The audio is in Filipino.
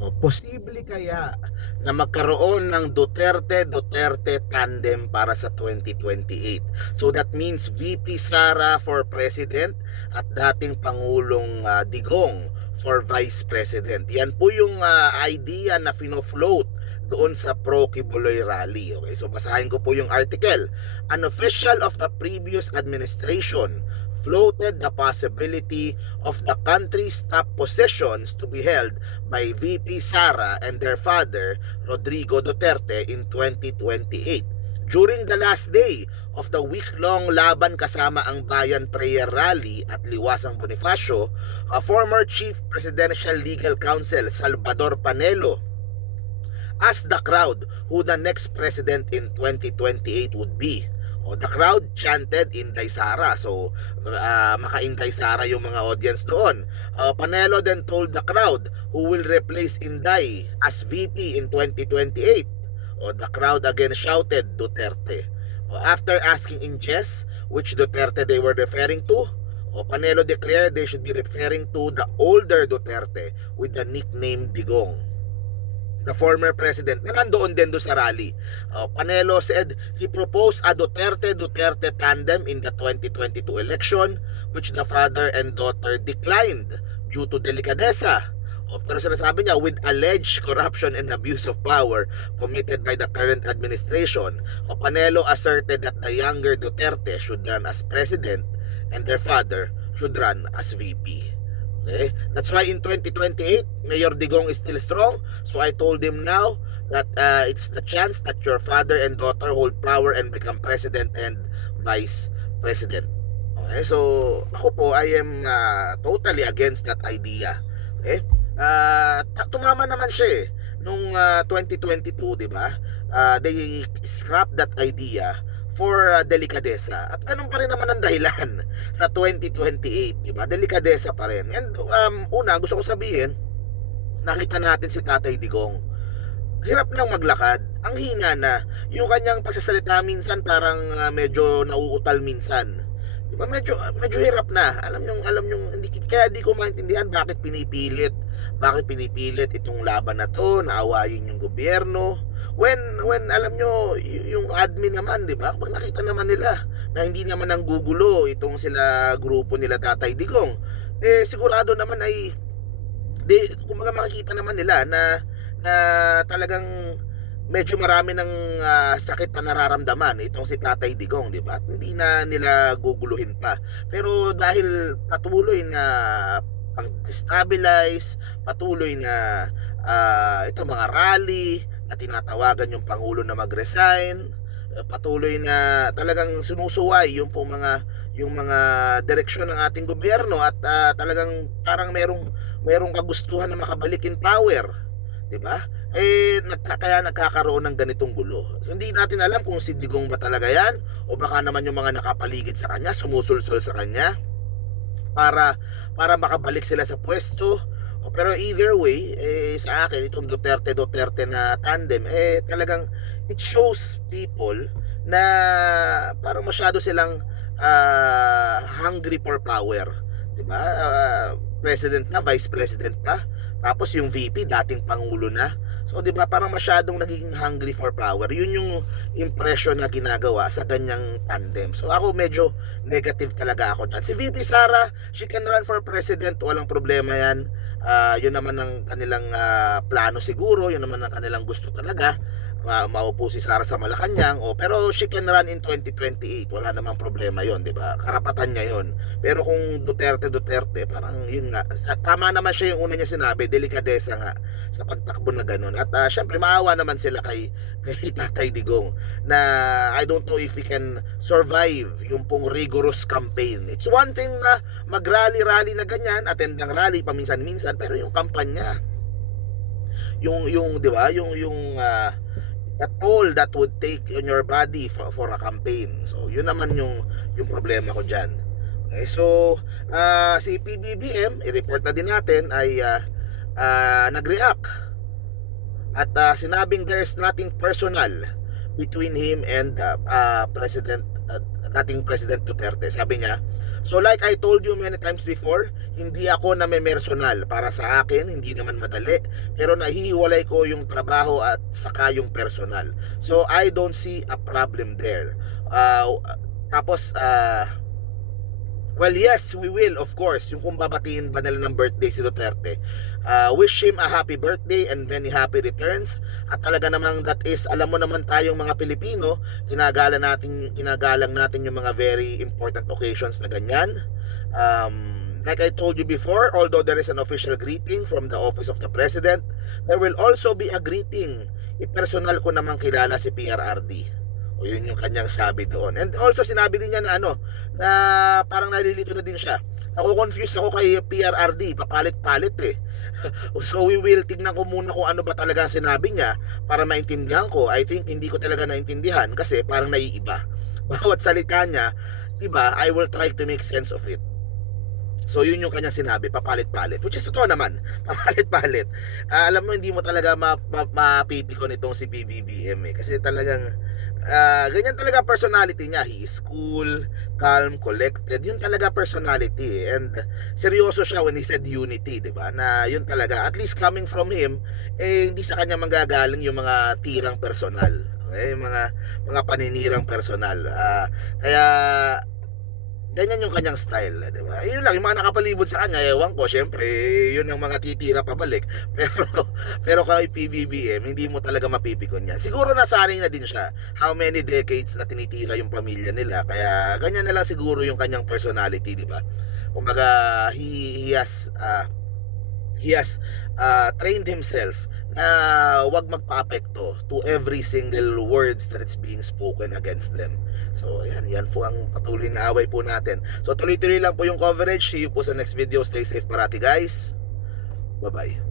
O, posible kaya na magkaroon ng Duterte-Duterte tandem para sa 2028. So that means VP Sara for President at dating Pangulong ah, Digong for Vice President. Yan po yung ah, idea na fino-float doon sa Pro Kibuloy Rally. Okay, so basahin ko po yung article. An official of the previous administration floated the possibility of the country's top positions to be held by VP Sara and their father, Rodrigo Duterte, in 2028. During the last day of the week-long laban kasama ang Bayan Prayer Rally at Liwasang Bonifacio, a former Chief Presidential Legal Counsel Salvador Panelo asked the crowd who the next president in 2028 would be. O the crowd chanted Inday Sara. So, uh, maka-Inday Sara yung mga audience doon. Uh, Panelo then told the crowd who will replace Inday as VP in 2028. O the crowd again shouted Duterte. O, after asking in jest which Duterte they were referring to, o Panelo declared they should be referring to the older Duterte with the nickname Digong the former president na nandoon din doon sa rally. Uh, Panelo said he proposed a Duterte-Duterte tandem in the 2022 election which the father and daughter declined due to delikadesa. Uh, pero sinasabi niya, with alleged corruption and abuse of power committed by the current administration, uh, Panelo asserted that the younger Duterte should run as president and their father should run as VP. Okay? That's why in 2028, Mayor Digong is still strong. So I told him now that uh, it's the chance that your father and daughter hold power and become president and vice president. Okay? So ako po, I am uh, totally against that idea. Okay? Uh, tumama naman siya eh. Nung uh, 2022, di ba? Uh, they scrapped that idea for uh, delikadesa. At ganun pa rin naman ang dahilan sa 2028, di ba? Delikadesa pa rin. And um, una, gusto ko sabihin, nakita natin si Tatay Digong. Hirap nang maglakad. Ang hina na. Yung kanyang pagsasalita minsan parang uh, medyo nauutal minsan. Di ba? Medyo, medyo hirap na. Alam yung alam yung hindi, kaya di ko maintindihan bakit pinipilit. Bakit pinipilit itong laban na to, naawayin yung gobyerno. When, when alam nyo, yung admin naman, di ba? Pag nakita naman nila na hindi naman ang gugulo itong sila grupo nila Tatay Digong, eh sigurado naman ay di kumbaga makikita naman nila na na talagang medyo marami ng ah, sakit na nararamdaman itong si Tatay Digong, di ba? Hindi na nila guguluhin pa. Pero dahil patuloy na pang-stabilize, patuloy na ah, ito mga rally na tinatawagan yung pangulo na mag-resign, eh, patuloy na talagang sinusuway yung pong mga yung mga direksyon ng ating gobyerno at ah, talagang parang merong merong kagustuhan na makabalik in power, 'di ba? Eh nagka, kaya nagkakaroon ng ganitong gulo. So hindi natin alam kung si Digong ba talaga 'yan o baka naman yung mga nakapaligid sa kanya sumusulsol sa kanya para para makabalik sila sa pwesto. Pero either way, eh, sa akin, itong Duterte-Duterte na tandem, eh, talagang it shows people na parang masyado silang ah, hungry for power. Diba? Ah, president na, vice president pa. Tapos yung VP, dating pangulo na. So, di ba, parang masyadong nagiging hungry for power. Yun yung impression na ginagawa sa ganyang tandem. So, ako medyo negative talaga ako dyan. Si VP Sara, she can run for president. Walang problema yan. Ah, yun naman ang kanilang ah, plano siguro. Yun naman ang kanilang gusto talaga. Ma maupo si Sara sa Malacanang. O, pero she can run in 2028. Wala namang problema yon di ba? Karapatan niya yon. Pero kung Duterte, Duterte, parang yun nga. Sa, tama naman siya yung una niya sinabi, delikadesa nga sa pagtakbo na ganun. At ah, syempre, maawa naman sila kay, kay Tatay Digong na I don't know if he can survive yung pong rigorous campaign. It's one thing na mag-rally-rally na ganyan, attend ng rally paminsan-minsan, pero yung kampanya, yung yung 'di ba yung yung ah, toll that would take on your body for, for a campaign. So yun naman yung yung problema ko diyan okay so ah, si PBBM i-report na din natin ay ah, ah, nag-react. At ah, sinabing there's nothing personal between him and ah, ah, President ah, dating President Duterte. Sabi niya, So like I told you many times before, hindi ako na may personal. Para sa akin, hindi naman madali. Pero nahihiwalay ko yung trabaho at saka yung personal. So I don't see a problem there. Uh, tapos, uh, well yes, we will of course. Yung kung babatiin ba nila ng birthday si Duterte. Uh, wish him a happy birthday and many happy returns. At talaga namang that is, alam mo naman tayong mga Pilipino, ginagalang natin, ginagalang natin yung mga very important occasions na ganyan. Um, like I told you before, although there is an official greeting from the office of the President, there will also be a greeting. I-personal ko naman kilala si PRRD. O yun yung kanyang sabi doon. And also sinabi din niya na ano, na parang nalilito na din siya. Ako-confuse ako kay PRRD, papalit-palit eh. so we will, tignan ko muna kung ano ba talaga sinabi niya para maintindihan ko. I think hindi ko talaga naintindihan kasi parang naiiba. Bawat salita niya, diba, I will try to make sense of it. So yun yung kanyang sinabi, papalit-palit. Which is totoo naman, papalit-palit. Ah, alam mo, hindi mo talaga ma- ma- mapipikon itong si BBBM eh. Kasi talagang, ah, ganyan talaga personality niya. He is cool, calm, collected. Yun talaga personality eh. And seryoso siya when he said unity, di ba? Na yun talaga, at least coming from him, eh hindi sa kanya manggagaling yung mga tirang personal. Okay? Yung mga, mga paninirang personal. Ah, kaya, ganyan yung kanyang style, di ba? Yun lang, yung mga nakapalibot sa kanya, ewan ko, syempre, yun ang mga titira pabalik. Pero, pero kay PBBM, hindi mo talaga mapipikon yan. Siguro nasanay na din siya how many decades na tinitira yung pamilya nila. Kaya, ganyan na lang siguro yung kanyang personality, di ba? Kumbaga, he, he has, uh, he has uh, trained himself na wag magpa-apekto to every single words that is being spoken against them. So, ayan, yan po ang patuloy na away po natin. So, tuloy-tuloy lang po yung coverage. See you po sa next video. Stay safe parati, guys. Bye-bye.